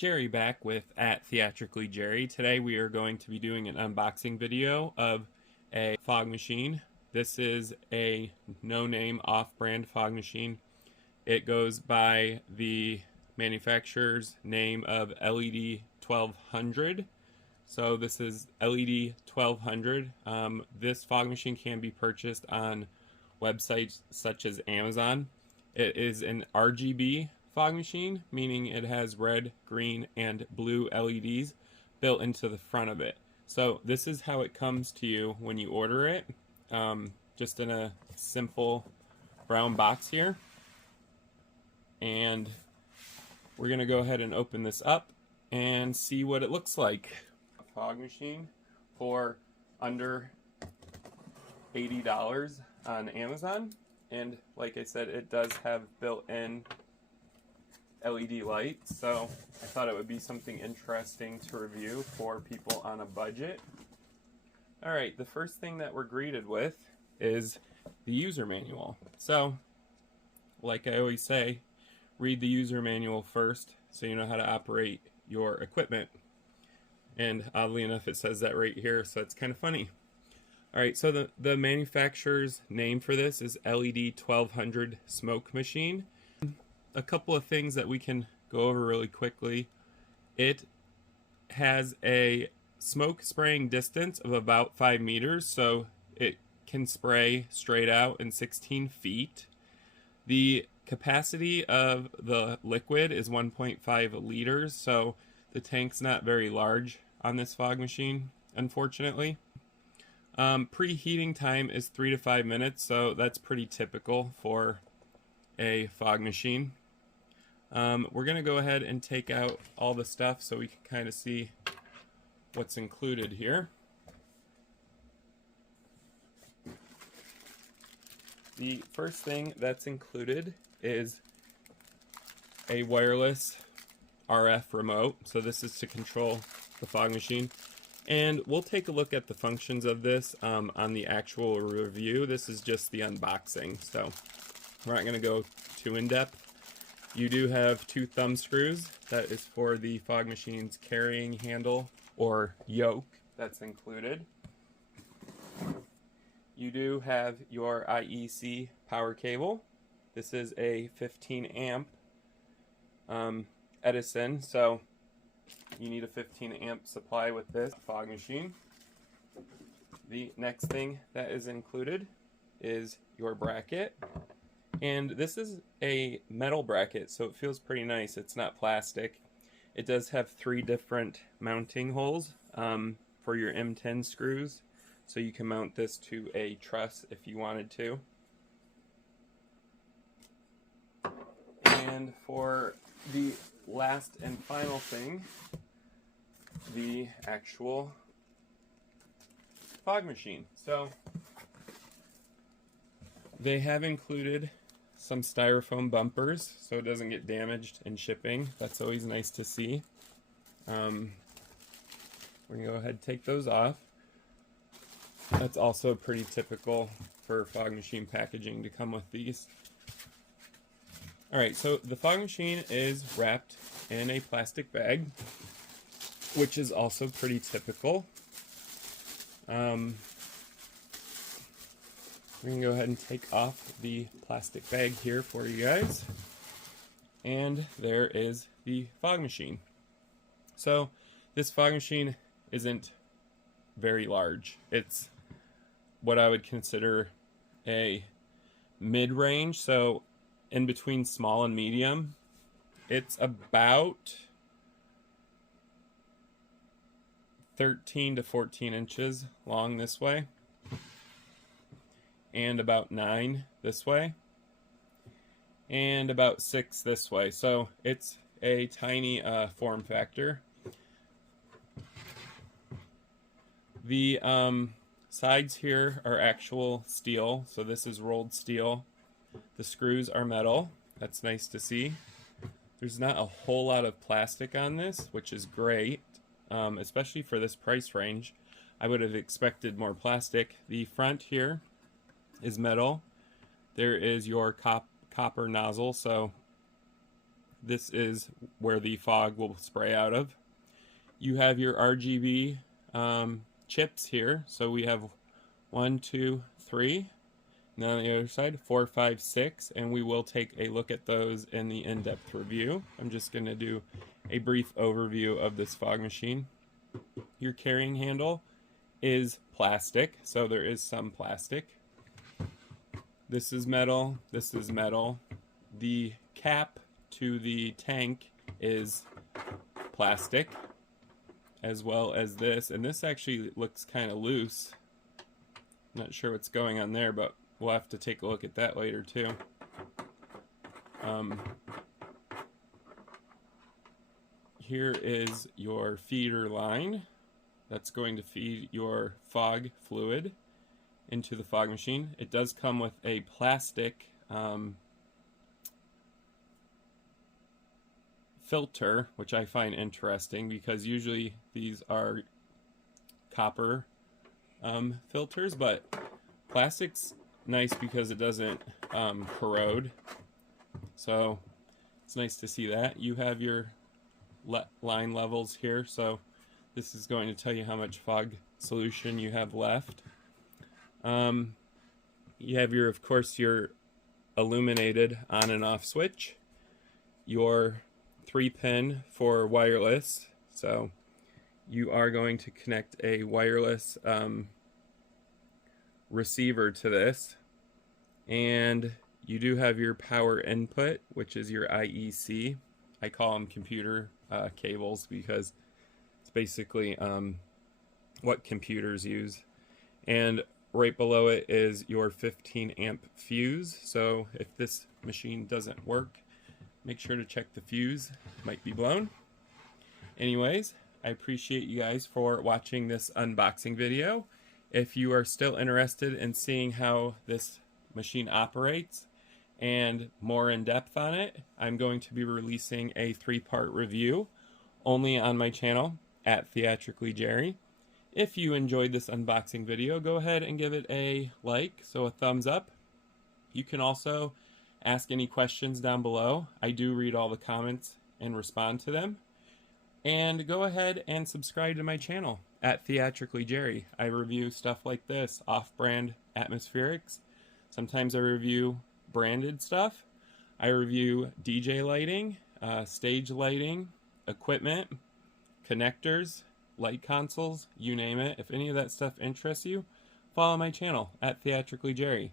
Jerry back with @TheatricallyJerry. Today we are going to be doing an unboxing video of a fog machine. This is a no-name off-brand fog machine. It goes by the manufacturer's name of LED 1200. So this is LED 1200. This fog machine can be purchased on websites such as Amazon. It is an RGB fog machine, meaning it has red, green, and blue LEDs built into the front of it. So this is how it comes to you when you order it, just in a simple brown box here. And we're going to go ahead and open this up and see what it looks like. A fog machine for under $80 on Amazon. And like I said, it does have built-in LED lights, so I thought it would be something interesting to review for people on a budget. Alright, the first thing that we're greeted with is the user manual. So, like I always say, read the user manual first so you know how to operate your equipment. And oddly enough, it says that right here, so it's kind of funny. Alright, so the manufacturer's name for this is LED 1200 Smoke Machine. A couple of things that we can go over really quickly. It has a smoke spraying distance of about 5 meters, so it can spray straight out in 16 feet. The capacity of the liquid is 1.5 liters, so the tank's not very large on this fog machine, unfortunately. Preheating time is 3 to 5 minutes, so that's pretty typical for a fog machine. We're going to go ahead and take out all the stuff so we can kind of see what's included here. The first thing that's included is a wireless RF remote. So this is to control the fog machine. And we'll take a look at the functions of this on the actual review. This is just the unboxing, so we're not going to go too in-depth. You do have 2 thumb screws. That is for the fog machine's carrying handle or yoke that's included. You do have your IEC power cable. This is a 15 amp Edison, so you need a 15 amp supply with this fog machine. The next thing that is included is your bracket. And this is a metal bracket, so it feels pretty nice. It's not plastic. It does have 3 different mounting holes for your M10 screws, so you can mount this to a truss if you wanted to. And for the last and final thing, the actual fog machine. So they have included some styrofoam bumpers so it doesn't get damaged in shipping. That's always nice to see. We're gonna go ahead and take those off. That's also pretty typical for fog machine packaging to come with these. Alright, so the fog machine is wrapped in a plastic bag, which is also pretty typical. We can go ahead and take off the plastic bag here for you guys. And there is the fog machine. So this fog machine isn't very large. It's what I would consider a mid-range, so in between small and medium. It's about 13 to 14 inches long this way, and about 9 this way, and about 6 this way. So it's a tiny form factor. The sides here are actual steel, so this is rolled steel. The screws are metal. That's nice to see. There's not a whole lot of plastic on this, which is great, especially for this price range. I would have expected more plastic. The front here is metal. There is your copper nozzle, so this is where the fog will spray out of. You have your RGB chips here. So we have 1, 2, 3. And then on the other side, 4, 5, 6. And we will take a look at those in the in-depth review. I'm just going to do a brief overview of this fog machine. Your carrying handle is plastic, so there is some plastic. This is metal, this is metal. The cap to the tank is plastic, as well as this. And this actually looks kind of loose. Not sure what's going on there, but we'll have to take a look at that later too. Here is your feeder line that's going to feed your fog fluid into the fog machine. It does come with a plastic filter, which I find interesting because usually these are copper filters, but plastic's nice because it doesn't corrode. So it's nice to see that. You have your line levels here, so this is going to tell you how much fog solution you have left. You have your, of course, your illuminated on and off switch, your 3-pin for wireless, so you are going to connect a wireless receiver to this, and you do have your power input, which is your IEC. I call them computer cables because it's basically what computers use. And right below it is your 15 amp fuse. So if this machine doesn't work, make sure to check the fuse. It might be blown. Anyways, I appreciate you guys for watching this unboxing video. If you are still interested in seeing how this machine operates and more in depth on it, I'm going to be releasing a 3-part review only on my channel at TheatricallyJerry. If you enjoyed this unboxing video, go ahead and give it a like, so a thumbs up. You can also ask any questions down below. I do read all the comments and respond to them. And go ahead and subscribe to my channel at TheatricallyJerry. I review stuff like this, off-brand atmospherics. Sometimes I review branded stuff. I review DJ lighting, stage lighting, equipment, connectors, light consoles, you name it. If any of that stuff interests you, follow my channel at TheatricallyJerry.